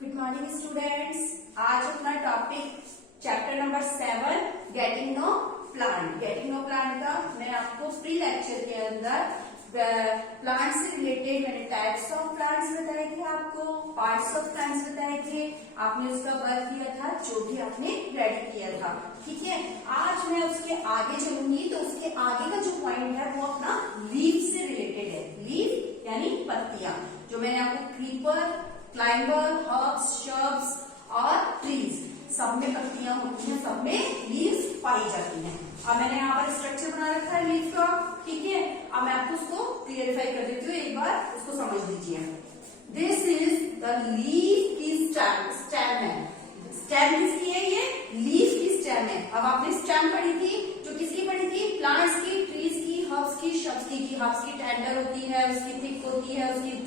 Good morning students. आज अपना topic chapter number 7 getting know plant. Getting know plant का मैं आपको प्री लेक्चर के अंदर प्लांट से रिलेटेड मैंने टाइप्स ऑफ प्लांट्स बताए थे, आपको पार्ट्स ऑफ प्लांट्स बताए थे। आपने उसका वर्क किया था जो भी आपने रेडी किया था, ठीक है। आज मैं उसके आगे चलूंगी, तो उसके आगे का जो पॉइंट है वो अपना लीफ से रिलेटेड है। लीफ यानी पत्तियां, जो मैंने आपको क्रीपर, क्लाइंबर, हर्ब्स, शर्ब्स और ट्रीज सब में पत्तियां होती हैं, सब में लीव्स पाई जाती हैं। अब मैंने यहाँ पर स्ट्रक्चर बना रखा है लीफ का, ठीक है। अब मैं आपको उसको क्लियरिफाई कर देती हूँ, एक बार उसको समझ लीजिए। दिस इज द लीफ की स्टेम है। स्टेम किसकी है? ये लीफ की स्टेम है। अब आपने स्टेम पढ़ी थी, जो किसकी पढ़ी थी? प्लांट्स की, ट्रीज की, हर्ब्स की, शब्स की। हर्ब्स की टेंडर होती है, उसकी थिक होती है, उसकी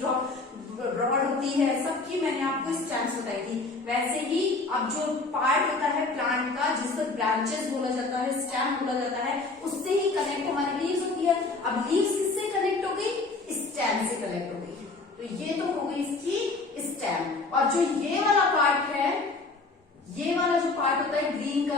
रॉड होती है, सबकी मैंने आपको स्टेम्स बताई थी। वैसे ही अब जो पार्ट होता है प्लांट का, जिसको ब्रांचेस बोला जाता है, स्टेम बोला जाता है, उससे ही कनेक्ट हमारी लीव्स होती है। अब लीव्स किससे कनेक्ट हो गई? स्टेम से कनेक्ट हो गई। तो ये तो हो गई इसकी स्टेम। और जो ये वाला पार्ट है, ये वाला जो पार्ट होता है ग्रीन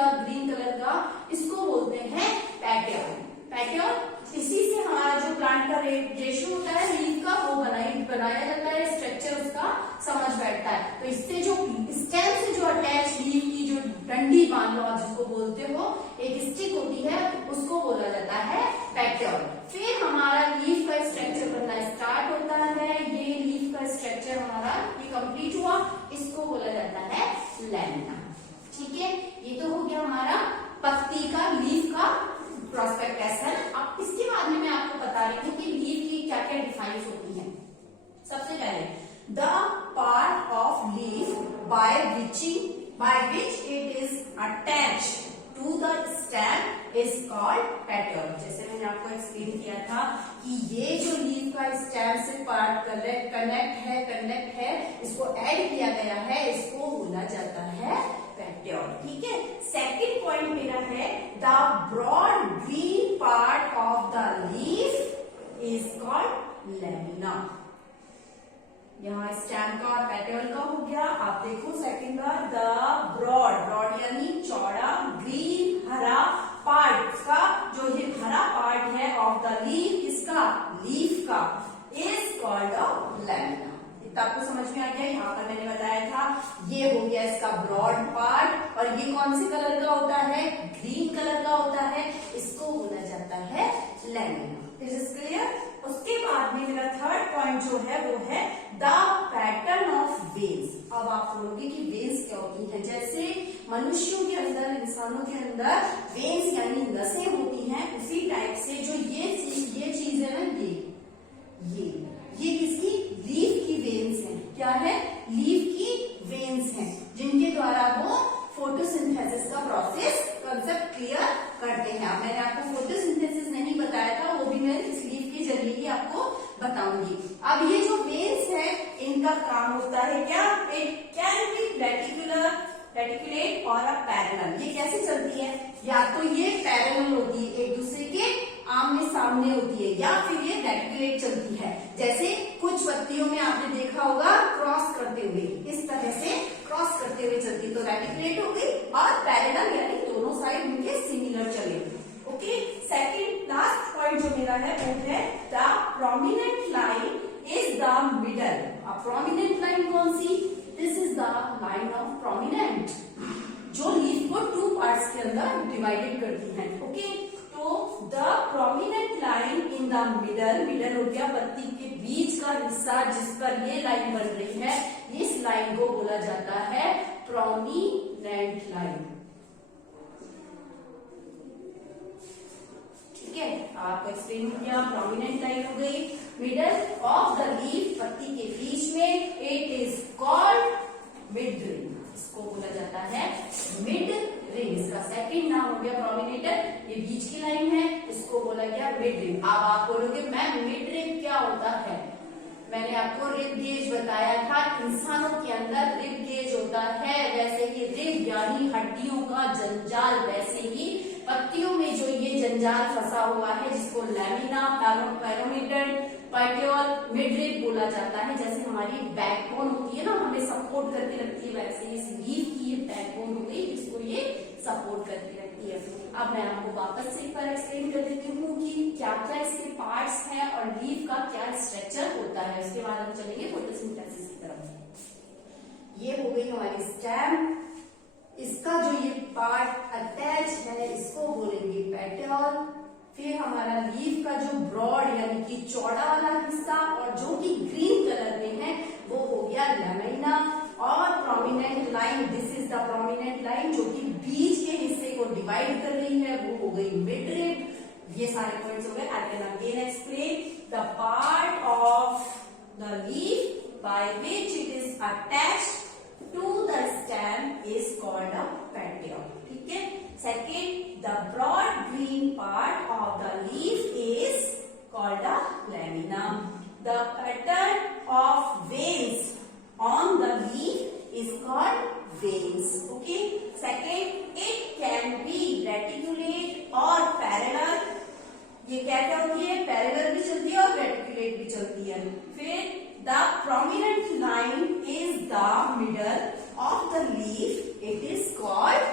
कलर का, इसको बोलते हैं पेट्योल। पेट्योल, इसी से हमारा जो प्लांट का रेशियो होता है लीफ का, वो बनाया जाता है, स्ट्रक्चर उसका समझ बैठता है। तो इससे जो स्टेम से जो अटैच लीफ की जो डंडी बांध लो आप जिसको बोलते हो, एक स्टिक होती है, उसको बोला जाता है पेट्योल। फिर हमारा लीफ का स्ट्रक्चर बनना स्टार्ट होता है। ये लीफ का स्ट्रक्चर हमारा ये कंप्लीट हुआ, इसको बोला जाता है लैमिना, ठीक है। ये तो हो गया हमारा पत्ती का, लीफ का प्रोस्पेक्टेशन। अब इसके बाद में मैं आपको बता रही हूँ कि लीफ की क्या क्या डिफाइंस होती हैं। सबसे पहले the part of leaf by which it is attached to the stem is called petiole. जैसे मैंने आपको एक्सप्लेन किया था कि ये जो लीफ का स्टेम से पार्ट कनेक्ट है, इसको ऐड किया गया है, इसको बोला जाता है पेट्योल, ठीक है। सेकंड पॉइंट मेरा है the broad green part of the leaf is called lamina. यहाँ स्टेम का और पेट्योल का हो गया। आप देखो सेकंड बार, द ब्रॉड यानी चौड़ा, ग्रीन हरा पार्ट का, जो ये हरा पार्ट है ऑफ द लीफ, इसका लीफ का, इज कॉल्ड अ लैमिना। आपको समझ में आ गया? यहाँ पर मैंने बताया था ये हो गया इसका ब्रॉड पार्ट, और ये कौन से कलर का होता है? ग्रीन कलर का होता है, इसको बोला जाता है लैमिना। Is it clear? उसके बाद में मेरा थर्ड पॉइंट जो है वो है द पैटर्न ऑफ वेन्स। अब आप बोलोगे कि वेन्स क्या होती हैं? जैसे मनुष्यों के अंदर, इंसानों के अंदर वेन्स यानी नसें होती हैं, उसी टाइप से जो ये चीज है ना, ये किसकी? लीफ की वेन्स हैं। क्या है? लीफ की वेन्स हैं, जिनके द्वारा वो फोटोसिंथेसिस का प्रोसेस कंसेप्ट क्लियर करते हैं। अब मैंने आपको फोटोसिंथेसिस नहीं बताया था, वो भी मैं इस लीफ के जरिए ही आपको बताऊंगी। अब ये जो वेन्स है, इनका काम होता है क्या? इट कैन बी रेटिकुलेट और पैरेलल। ये कैसे चलती है? या तो ये पैरेलल होती है, एक दूसरे के आमने सामने होती है, या फिर ये रेटिकुलेट चलती है। जैसे कुछ पत्तियों में आपने देखा होगा क्रॉस करते हुए, इस तरह से क्रॉस करते हुए चलती, तो रेटिकुलेट हो गई। और पैरेलल यानी दोनों साइड उनके सिमिलर चले। ओके, सेकंड लास्ट पॉइंट जो मेरा है वो है the prominent line is the middle. अब प्रोमिनेंट लाइन कौन सी? This is the line of prominent, जो लीफ को टू पार्ट्स के अंदर डिवाइडेड करती है। ओके, तो the prominent line in the middle हो गया पत्ती के बीच का हिस्सा, जिस पर ये लाइन बन रही है, इस लाइन को बोला जाता है प्रोमिनेंट लाइन, ठीक है। आपको एक्सप्लेन किया, प्रोमिनेंट लाइन हो गई मिडल ऑफ द लीफ, पत्ती के बीच में, it is called mid ring, इसको बोला जाता है मिड रिंग। इसका सेकंड नाम हो गया प्रोमिनेटर, ये बीच की लाइन है, इसको बोला गया मिड रिंग। अब आप बोलोगे मैम मिड रिंग क्या होता है? मैंने आपको रिब गेज बताया था, इंसानों के अंदर रिब गेज होता है। वैसे ही रिब यानी हड्डियों का जंजाल, वैसे ही पत्तियों में जो ये जंजाल फंसा हुआ है, जिसको लैमिना, पैरोमेटर, पेट्योल, मिडरिब बोला जाता है। जैसे हमारी बैकबोन होती है ना, हमें सपोर्ट करके रखती है, वैसे इस लीफ की ये बैकबोन हो गई जिसको ये सपोर्ट करके रखती है। अब मैं आपको वापस से एक बार एक्सप्लेन कर देती हूँ कि क्या क्या इसके पार्ट्स हैं और लीफ का क्या स्ट्रक्चर होता है। उसके बाद हम चलेंगे फोटोसिंथेसिस की तरफ। ये हो गई हमारी स्टेम, इसका जो ये पार्ट अटैच है इसको बोलेंगे पेटल। फिर हमारा लीफ का जो ब्रॉड यानी कि चौड़ा वाला हिस्सा और जो कि ग्रीन कलर में है वो हो गया लैमेना। और prominent line, this is the prominent line जो कि बीच के हिस्से को डिवाइड कर रही है, वो हो गई मिडरिब। ये सारे पॉइंट्स हो गए। I can again explain the part of the leaf by which it is attached to the stem is called a petiole. ठीक है। Second, the broad green part of the leaf is called a lamina. The pattern of veins on the leaf is called veins. Okay. Second, it can be reticulate or parallel. ये क्या क्या होती है? Parallel भी चलती है और reticulate भी चलती है। फिर the prominent line is the middle of the leaf. It is called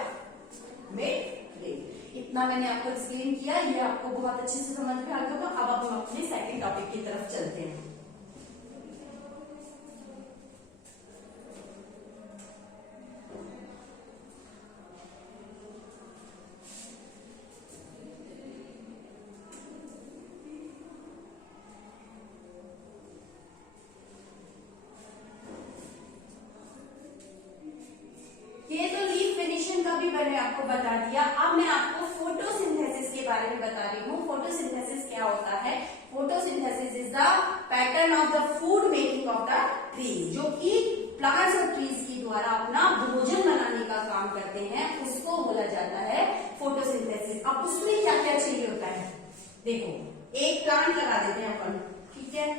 midrib. इतना मैंने आपको एक्सप्लेन किया, ये आपको बहुत अच्छे से समझ में आ गया होगा। अब हम अपने सेकंड टॉपिक की तरफ चलते हैं। ये तो लीफ फिनिशिंग का भी मैंने आपको बता दिया। अब मैं आपको फोटोसिंथेसिस के बारे में बता रही हूँ। फोटोसिंथेसिस क्या होता है? Photosynthesis is the pattern of the food making of the trees, जो कि प्लांट्स और ट्रीज के द्वारा अपना भोजन बनाने का काम करते हैं, उसको बोला जाता है फोटोसिंथेसिस। अब उसमें क्या क्या चाहिए होता है? देखो, एक प्लांट लगा देते हैं अपन, ठीक है।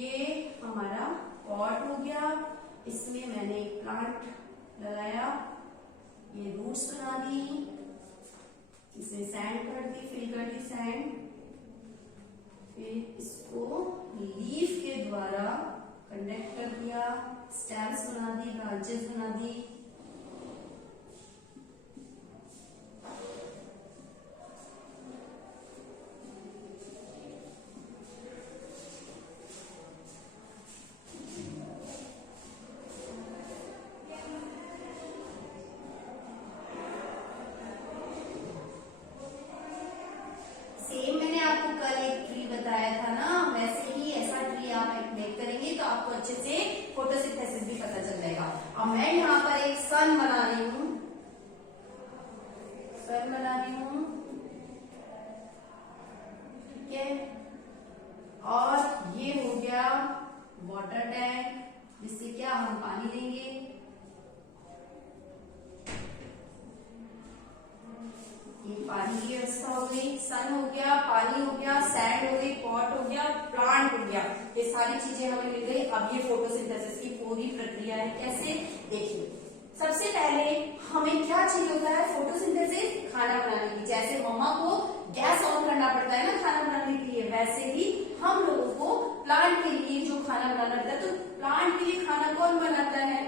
ये हमारा पॉट हो गया, इसमें मैंने एक प्लांट लगाया, ये रूट्स बना दी, इसमें सैंड कर दी, फिल कर दी सैंड, फिर इसको लीफ के द्वारा कनेक्ट कर दिया, स्टेम्स बना दी, ब्रांचेस बना दी। अच्छे से फोटोसिंथेसिस भी पता चल जाएगा। अब मैं यहाँ पर एक सन बना रही हूँ, ठीक है। और ये हो गया वाटर टैंक, जिससे क्या हम पानी देंगे। ये पानी की व्यवस्था हो गई, सन हो गया, पानी हो गया, सैंड हो गई, पॉट हो गया, प्लांट हो गया, ये सारी चीजें हमें मिल गई। अब ये फोटोसिंथेसिस की पूरी प्रक्रिया है। कैसे? देखिए, सबसे पहले हमें क्या चाहिए होता है? फोटोसिंथेसिस खाना बनाने की। जैसे मम्मा को गैस ऑन करना पड़ता है ना खाना बनाने के लिए, वैसे ही हम लोगों को प्लांट के लिए जो खाना बनाना पड़ता है। तो प्लांट के लिए खाना कौन बनाता है?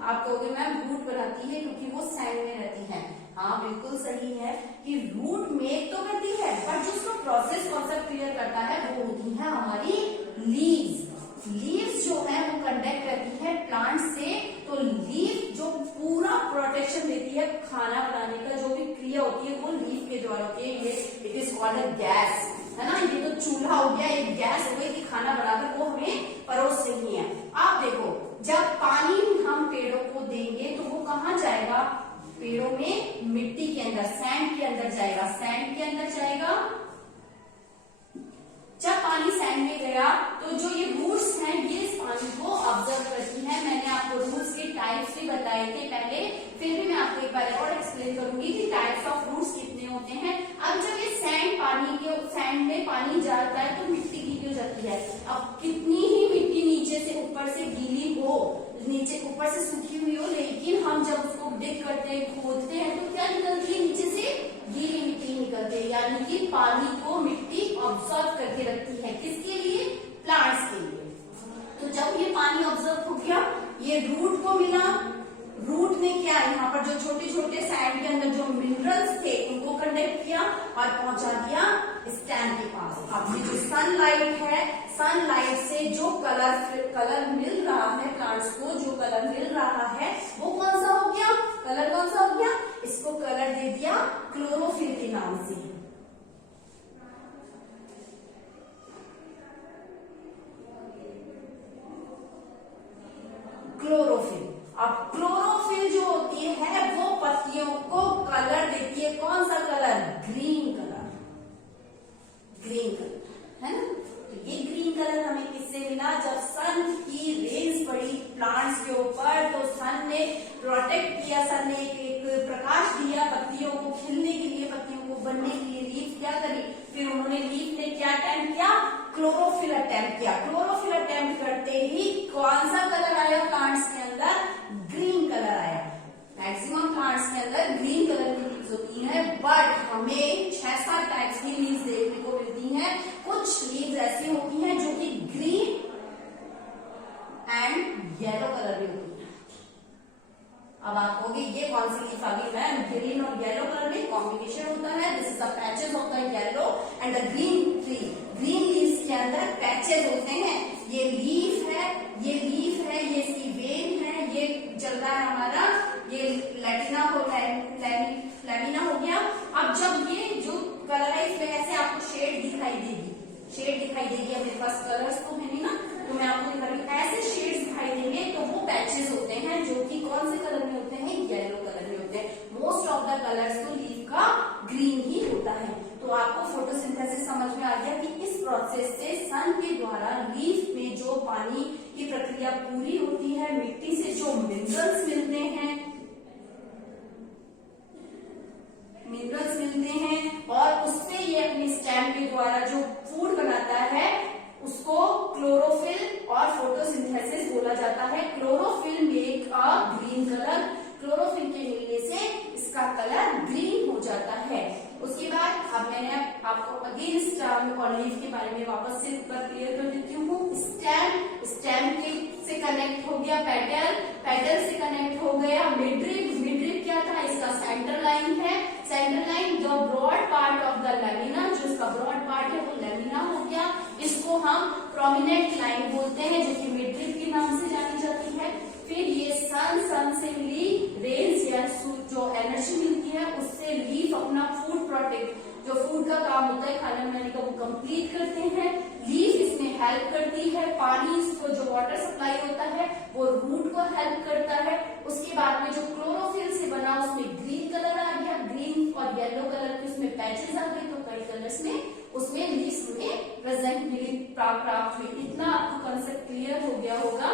आप कहोगे मैम रूट बनाती है क्योंकि वो सैंड में रहती है। हाँ, बिल्कुल सही है कि रूट मेक तो करती है, पर जो उसका प्रोसेस कॉन्सेप्ट क्लियर करता है वो होती है हमारी लीव्स। लीव्स जो है वो कंडक्ट करती है प्लांट से। तो लीफ जो पूरा प्रोटेक्शन देती है खाना बनाने का, जो भी क्रिया होती है वो लीफ के द्वारा होती है। ये it is called a gas, है ना। ये तो चूल्हा हो गया, एक गैस हो गई कि खाना बनाकर वो हमें परोस रही है। आप देखो, जब पानी हम पेड़ों को देंगे तो वो कहाँ जाएगा? पेड़ों में मिट्टी के अंदर, सैंड के अंदर जाएगा, सैंड के अंदर जाएगा। जब पानी सैंड में गया तो जो ये रूट्स हैं ये इस पानी को ऑब्जर्व करती हैं। मैंने आपको रूट्स के टाइप्स भी बताए थे पहले, फिर भी मैं आपको एक बार और एक्सप्लेन करूंगी कि टाइप्स ऑफ रूट्स कितने होते हैं। अब जब ये सैंड में पानी जाता है तो मिट्टी गीली हो जाती है। अब कितनी ही मिट्टी नीचे से ऊपर से गीली हो, नीचे ऊपर से सूखी हुई हो, लेकिन हम जब उसको डिग करते हैं, खोदते हैं, तो क्या निकलती है? नीचे से गीली मिट्टी निकलती है। यानी कि पानी को मिट्टी ऑब्जर्व करके रखती है। किसके लिए? प्लांट्स के लिए। तो जब ये पानी ऑब्जर्व हो गया, ये रूट को मिला, रूट ने क्या यहाँ पर जो छोटे छोटे सैंड के अंदर जो मिनरल्स थे उनको कंडक्ट किया और पहुंचा दिया स्टेम के पास। अब ये जो सनलाइट है, सनलाइट से जो कलर मिल रहा है प्लांट्स को, जो कलर मिल रहा है वो कौन सा हो गया, कलर कौन सा हो गया, इसको कलर दे दिया क्लोरोफिल के नाम से। क्लोरोफिल। अब क्लोरोफिल जो होती है वो पत्तियों को कलर देती है, कौन सा colour, green colour, green colour है ना। तो ये ग्रीन कलर हमें किससे मिला, जब सन की रेज पड़ी प्लांट्स के ऊपर तो सन ने प्रोटेक्ट किया, सन ने एक प्रकाश दिया पत्तियों को खिलने के लिए, पत्तियों को बनने के लिए। लीफ क्या करी, फिर उन्होंने लीफ ने क्या अटेम्प्ट किया, क्लोरोफिल अटेम्प्ट किया। क्लोरोफिल अटेम्प्ट करते ही कौन सा कलर आया प्लांट्स के अंदर, ग्रीन कलर आया। मैक्सिमम प्लांट्स के अंदर ग्रीन कलर की लीव्स होती हैं, बट हमें 6-7 टाइप्स की लीव्स देखने को मिलती हैं। कुछ लीव्स ऐसी होती हैं जो कि ग्रीन एंड येलो कलर में होती है। अब आप कहोगे ये कौन सी लीफ आ गई मैम, ग्रीन और येलो कलर में कॉम्बिनेशन होता है। This is the patches of the yellow and the green tree. Green leaves के अंदर पैचेस होते हैं। ये लीफ है, ये लीफ है, ये इसकी वेन है, ये चल रहा है हमारा, ये लैटिना हो लैमिना हो गया। अब जब ये जो कलर है इसमें ऐसे आपको शेड दिखाई देगी, शेड दिखाई देगी। अब मेरे पास कलर्स तो है नहीं ना, तो मैं आपको दिखा रही हूँ, ऐसे शेड्स दिखाई देंगे तो वो पैचेस होते हैं जो कि कौन से कलर में होते हैं, येलो कलर में होते हैं। मोस्ट ऑफ द कलर्स तो लीफ का ग्रीन ही होता है। तो आपको फोटोसिंथेसिस समझ में आ गया कि इस प्रोसेस से सन के द्वारा लीफ में जो पानी की प्रक्रिया पूरी होती है, मिट्टी से जो मिनरल्स मिलते हैं, और उससे ये अपने स्टेम के द्वारा जो फूड बनाता है उसको क्लोरोफिल और फोटोसिंथेसिस बोला जाता है। Chlorophyll make a green colour, chlorophyll के मिलने से इसका कलर ग्रीन हो जाता है। उसके बाद अब मैंने आपको अगेन स्टेम और लीफ के बारे में वापस से क्लियर कर देती हूँ। स्टेम, स्टेम के से कनेक्ट हो गया पेटल, पेटल से कनेक्ट हो गया मिडरिप। मिडरिप क्या था, इसका सेंटर लाइन है, centre line the broad part of the lamina, जो इसका ब्रॉड पार्ट है वो लैमिना हो गया। इसको हम प्रोमिनेंट लाइन बोलते हैं जो कि मिडरिप के नाम से जानी जाती है। फिर ये सन से मिली रेज या जो एनर्जी मिलती है उससे लीफ अपना फूड प्रोटेक्ट, जो फूड का काम होता है खाना बनाने का, वो कंप्लीट करते हैं। लीफ इसमें हेल्प करती है, पानी को जो वाटर सप्लाई होता है वो रूट को हेल्प करता है। उसके बाद में जो क्लोरोफिल से बना उसमें ग्रीन कलर आ गया, ग्रीन और येलो कलर के उसमें पैचेस आ गए, तो कई कलर्स में उसमें लीव्स में प्रेजेंट मिली प्राप्त हुई। इतना आपको कंसेप्ट क्लियर हो गया होगा।